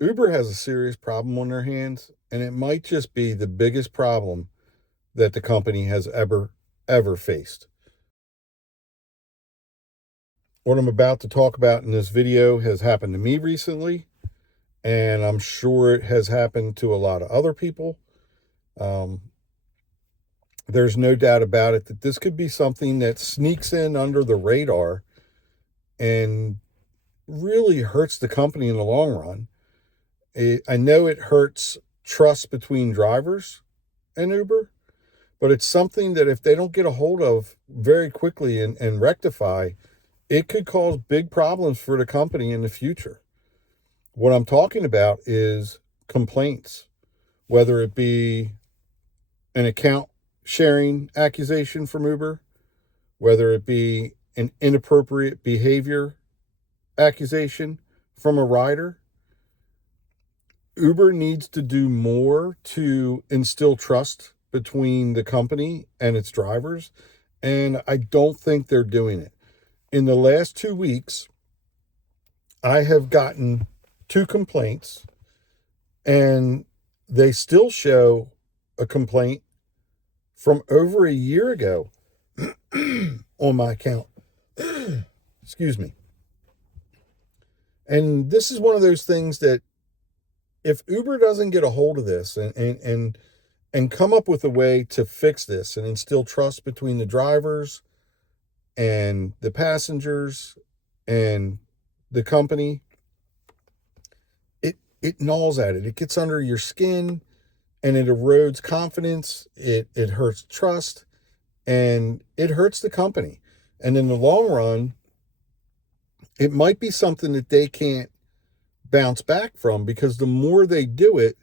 Uber has a serious problem on their hands, and it might just be the biggest problem that the company has ever faced. What I'm about to talk about in this video has happened to me recently, and I'm sure it has happened to a lot of other people. Um, there's no doubt about it that this could be something that sneaks in under the radar and really hurts the company in the long run. I know it hurts trust between drivers and Uber, but it's something that if they don't get a hold of very quickly and rectify, it could cause big problems for the company in the future. What I'm talking about is complaints, whether it be an account sharing accusation from Uber, whether it be an inappropriate behavior accusation from a rider. Uber needs to do more to instill trust between the company and its drivers, and I don't think they're doing it. In the last 2 weeks, I have gotten 2 complaints, and they still show a complaint from over a year ago on my account. Excuse me. And this is one of those things that if Uber doesn't get a hold of this and come up with a way to fix this and instill trust between the drivers and the passengers and the company, it gnaws at it. It gets under your skin and it erodes confidence. It hurts trust and it hurts the company. And in the long run, it might be something that they can't bounce back from, because the more they do it,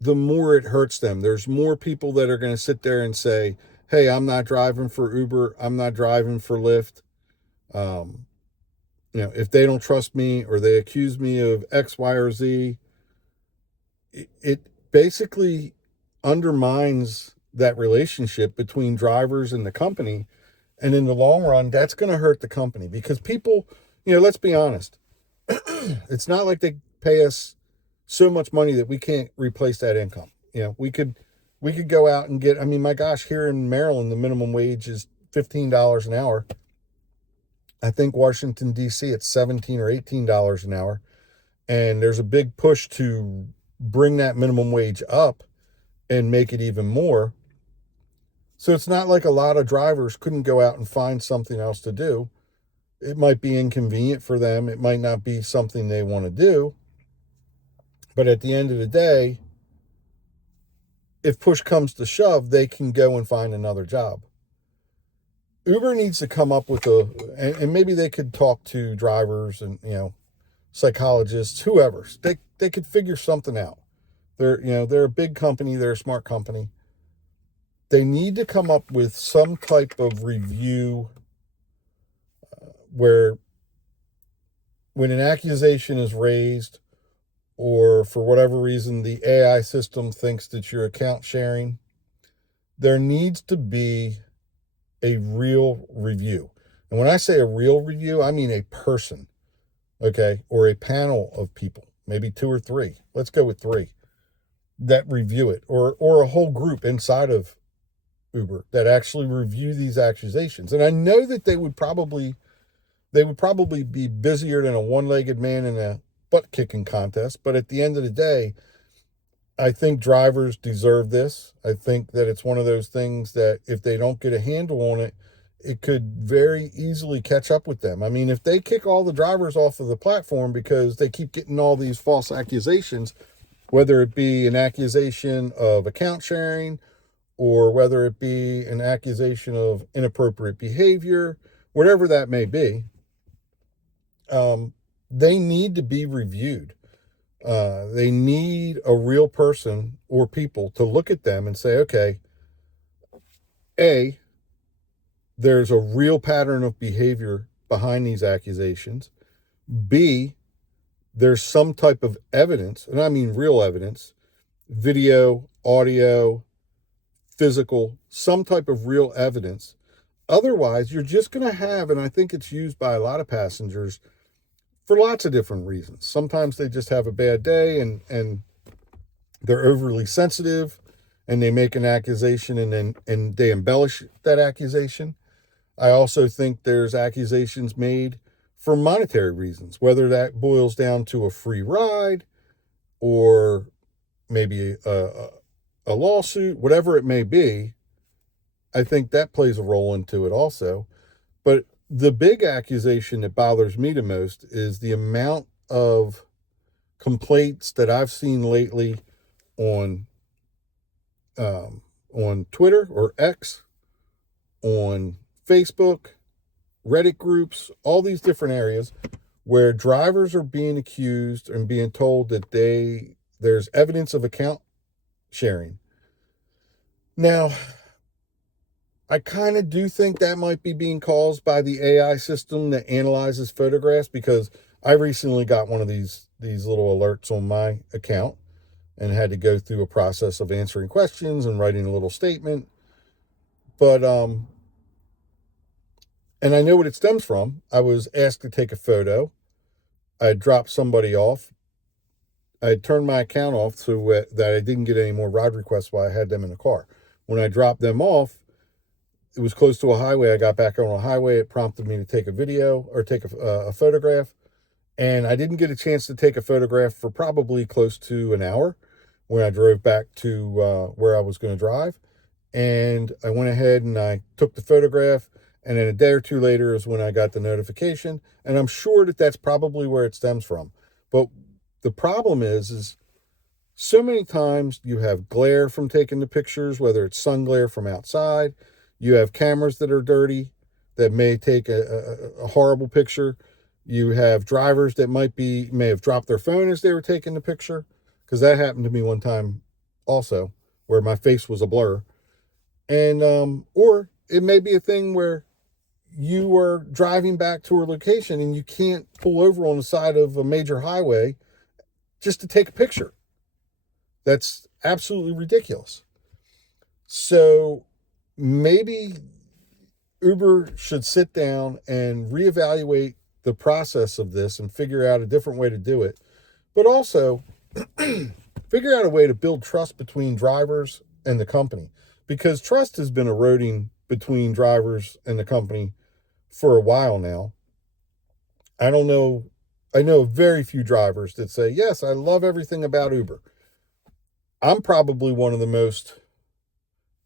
the more it hurts them. There's more people that are going to sit there and say, hey, I'm not driving for Uber. I'm not driving for Lyft. Um, if they don't trust me or they accuse me of X, Y, or Z, it basically undermines that relationship between drivers and the company. And in the long run, that's going to hurt the company, because people, let's be honest, it's not like they pay us so much money that we can't replace that income. We could go out and get, I mean, my gosh, here in Maryland, the minimum wage is $15 an hour. I think Washington, D.C., it's $17 or $18 an hour. And there's a big push to bring that minimum wage up and make it even more. So it's not like a lot of drivers couldn't go out and find something else to do. It might be inconvenient for them. It might not be something they want to do. But at the end of the day, if push comes to shove, they can go and find another job. Uber needs to come up with and maybe they could talk to drivers and, psychologists, whoever. They could figure something out. They're a big company. They're a smart company. They need to come up with some type of review where when an accusation is raised, or for whatever reason the AI system thinks that you're account sharing, there needs to be a real review. And when I say a real review, I mean a person, okay, or a panel of people, maybe 2 or 3. Let's go with 3 that review it, or a whole group inside of Uber that actually review these accusations. And I know that they would probably be busier than a one-legged man in a butt kicking contest, but at the end of the day, I think drivers deserve this. I think that it's one of those things that if they don't get a handle on it, it could very easily catch up with them. I mean, if they kick all the drivers off of the platform because they keep getting all these false accusations, whether it be an accusation of account sharing or whether it be an accusation of inappropriate behavior, whatever that may be, they need to be reviewed. They need a real person or people to look at them and say, okay, A, there's a real pattern of behavior behind these accusations. B, there's some type of evidence, and I mean real evidence, video, audio, physical, some type of real evidence. Otherwise, you're just going to have, and I think it's used by a lot of passengers, for lots of different reasons. Sometimes they just have a bad day and they're overly sensitive and they make an accusation and they embellish that accusation. I also think there's accusations made for monetary reasons, whether that boils down to a free ride or maybe a lawsuit, whatever it may be. I think that plays a role into it also. But the big accusation that bothers me the most is the amount of complaints that I've seen lately on on Twitter or X, on Facebook, Reddit groups, all these different areas where drivers are being accused and being told that there's evidence of account sharing. Now, I kind of do think that might be being caused by the AI system that analyzes photographs, because I recently got one of these little alerts on my account and had to go through a process of answering questions and writing a little statement. But and I know what it stems from. I was asked to take a photo. I had dropped somebody off. I had turned my account off so that I didn't get any more ride requests while I had them in the car. When I dropped them off, it was close to a highway. I got back on a highway. It prompted me to take a video or take a photograph. And I didn't get a chance to take a photograph for probably close to an hour when I drove back to where I was going to drive. And I went ahead and I took the photograph. And then a day or two later is when I got the notification. And I'm sure that that's probably where it stems from. But the problem is so many times you have glare from taking the pictures, whether it's sun glare from outside. You have cameras that are dirty that may take a horrible picture. You have drivers that may have dropped their phone as they were taking the picture, because that happened to me one time also, where my face was a blur. And or it may be a thing where you are driving back to a location and you can't pull over on the side of a major highway just to take a picture. That's absolutely ridiculous. So maybe Uber should sit down and reevaluate the process of this and figure out a different way to do it, but also figure out a way to build trust between drivers and the company, because trust has been eroding between drivers and the company for a while now. I know very few drivers that say, yes, I love everything about Uber. I'm probably one of the most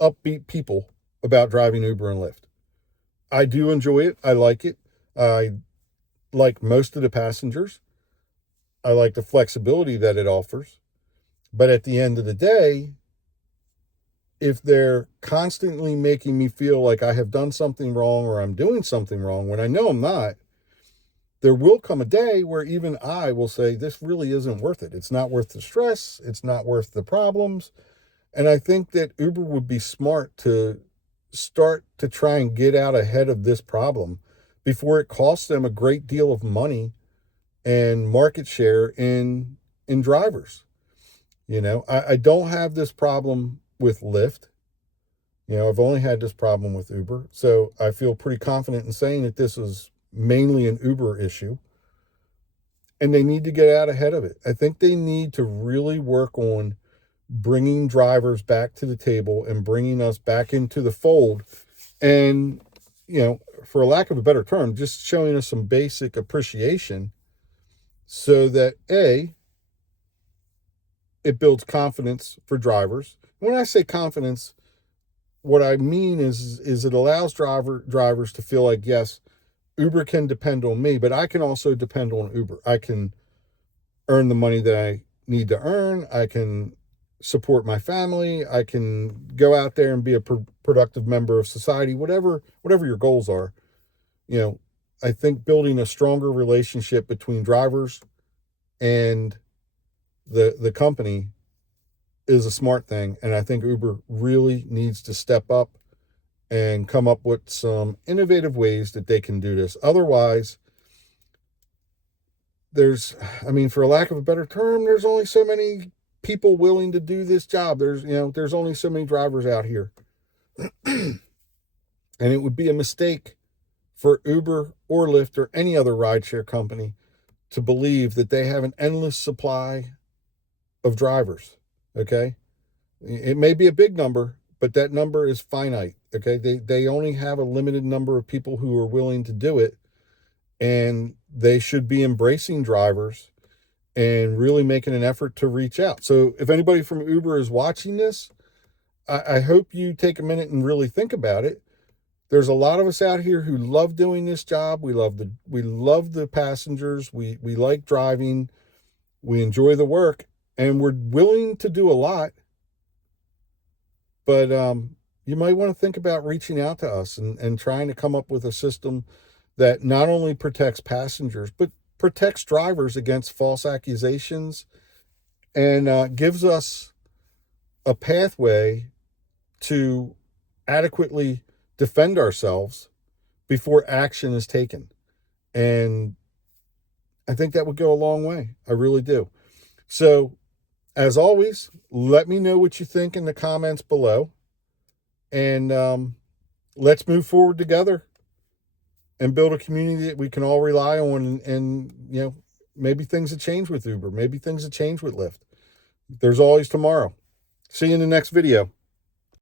upbeat people about driving Uber and Lyft. I do enjoy it. I like it. I like most of the passengers. I like the flexibility that it offers. But at the end of the day, if they're constantly making me feel like I have done something wrong or I'm doing something wrong when I know I'm not, there will come a day where even I will say, this really isn't worth it. It's not worth the stress. It's not worth the problems. And I think that Uber would be smart to start to try and get out ahead of this problem before it costs them a great deal of money and market share in drivers. I don't have this problem with Lyft. I've only had this problem with Uber. So I feel pretty confident in saying that this is mainly an Uber issue. And they need to get out ahead of it. I think they need to really work on bringing drivers back to the table and bringing us back into the fold. And, for lack of a better term, just showing us some basic appreciation so that it builds confidence for drivers. When I say confidence, what I mean is it allows drivers to feel like, yes, Uber can depend on me, but I can also depend on Uber. I can earn the money that I need to earn. I can support my family. I can go out there and be a productive member of society, whatever your goals are. I think building a stronger relationship between drivers and the company is a smart thing. And I think Uber really needs to step up and come up with some innovative ways that they can do this. Otherwise, for lack of a better term, there's only so many people willing to do this job. There's only so many drivers out here. And it would be a mistake for Uber or Lyft or any other rideshare company to believe that they have an endless supply of drivers. Okay. It may be a big number, but that number is finite. Okay. They only have a limited number of people who are willing to do it. And they should be embracing drivers and really making an effort to reach out. So if anybody from Uber is watching this, I hope you take a minute and really think about it. There's a lot of us out here who love doing this job. We love the passengers. We like driving. We enjoy the work, and we're willing to do a lot. But you might want to think about reaching out to us and trying to come up with a system that not only protects passengers, but protects drivers against false accusations and gives us a pathway to adequately defend ourselves before action is taken. And I think that would go a long way. I really do. So, as always, let me know what you think in the comments below. And let's move forward together and build a community that we can all rely on. And maybe things have changed with Uber. Maybe things have changed with Lyft. There's always tomorrow. See you in the next video.